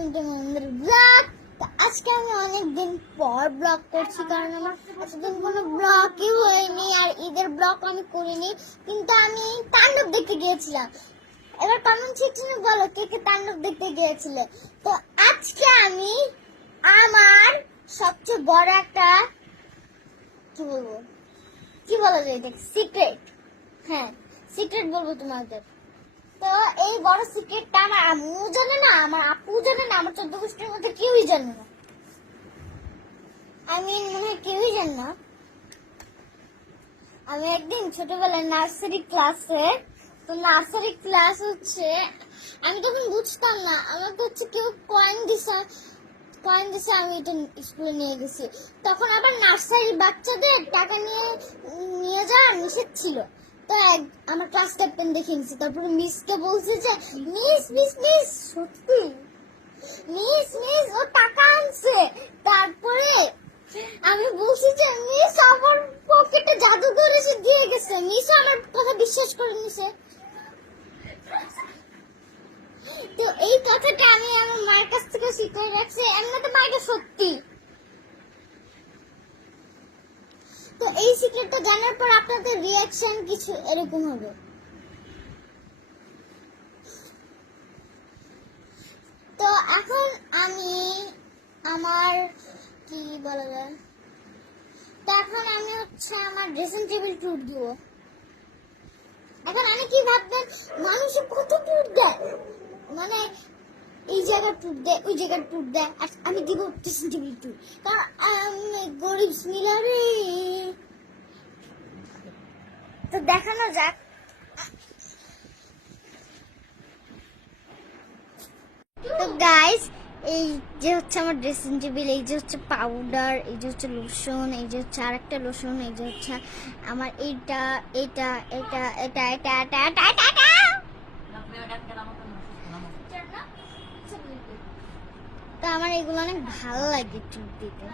Welcome to আমাদের blog. আজকে আমি অনেকদিন পর ব্লগ করছি, কারণ আমার এতদিন কোনো ব্লগই হয়নি, আর ঈদের ব্লগ আমি করিনি। কিন্তু আমি তাণ্ডব দেখতে গিয়েছিলাম। এবার কমেন্ট সেকশনে বলো কে কে তাণ্ডব দেখতে গিয়েছিল। তো আজকে আমি আমার সবচেয়ে বড় একটা কি বলা যায় এটা সিক্রেট, হ্যাঁ সিক্রেট বলবো তোমাদের। তো এই বড় সিক্রেটটা আমার আম্মু জানে না, আমার আপু জানে না, আমার 14 গোষ্ঠীর মধ্যে কেউই জানে না। আমি মনে হয় কেউই জানে না। আমি একদিন ছোটবেলায় নার্সারি ক্লাসে, তো নার্সারি ক্লাস হচ্ছে, আমি তখন বুঝতাম না, আমাকে হচ্ছে কেউ কয়েন দিছে, আমি এটা স্কুলে নিয়ে গেছি। তখন আবার নার্সারি বাচ্চাদের টাকা নিয়ে যাওয়া নিষেধ ছিল। তো আমার ক্লাস ক্যাপ্টেন দেখে নিছি, তারপরে মিসকে বলছে যে মিস সত্যি মিস ও টাকা আনছে। তারপরে আমি বলছি যে মিস আমার পকেটে জাদু করে সে দিয়ে গেছে। মিসও আমার কথা বিশ্বাস করে নিছে। তো এই কথাটা আমি আমার মার কাছ থেকে শিখে রাখছি, এমনি তো মাকে সত্যি। তো এই সিক্রেটটা জানার পর আপনাদের রিঅ্যাকশন কিছু এরকম হবে। তো এখন আমি আমার কি বলা যায়, তো এখন আমি হচ্ছে আমার ড্রেসিং টেবিল ট্যুর দিব। এখন আমি কি ভাববেন, মানুষে কত ট্যুর দেয়, মানে এই জায়গা ট্যুর দেয়, ওই জায়গা ট্যুর দেয়, আর আমি দিব ড্রেসিং টেবিল ট্যুর। কারণ আমি গরিব মিলারে। তো দেখানো যাক। তো গাইস, এই যে হচ্ছে আমার ড্রেসিং টেবিল, এই যে হচ্ছে পাউডার, এই যে হচ্ছে লোশন, এই যে হচ্ছে আরেকটা লোশন, এই যে হচ্ছে আমার এইটা এটা এটা এটা এটা এটা এটা এটা এটা। তো আমার এগুলো অনেক ভালো লাগে ট্যুর দিতে।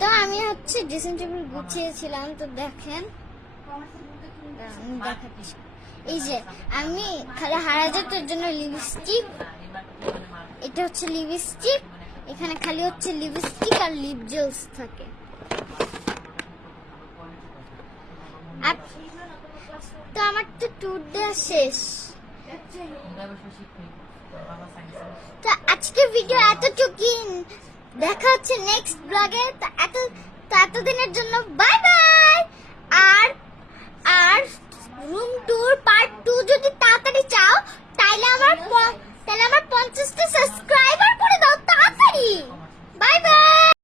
তো আমি হচ্ছে ড্রেসিং টেবিল গুছিয়েছিলাম। তো দেখেন, আমি দেখাচ্ছি। এই যে আমি খালি হারাজাতের জন্য লিপস্টিক, এটা হচ্ছে লিপস্টিক, এখানে খালি হচ্ছে লিপস্টিক আর লিপ জেলস থাকে। তো আমার তো ট্যুর দেওয়া শেষ। তো আজকের ভিডিও এতটুকুই, দেখা হচ্ছে নেক্সট ব্লগে। তো এতদিনের জন্য বাই বাই। আর রুম ট্যুর পার্ট 2 যদি তাড়াতাড়ি চাও, তাইলে আমার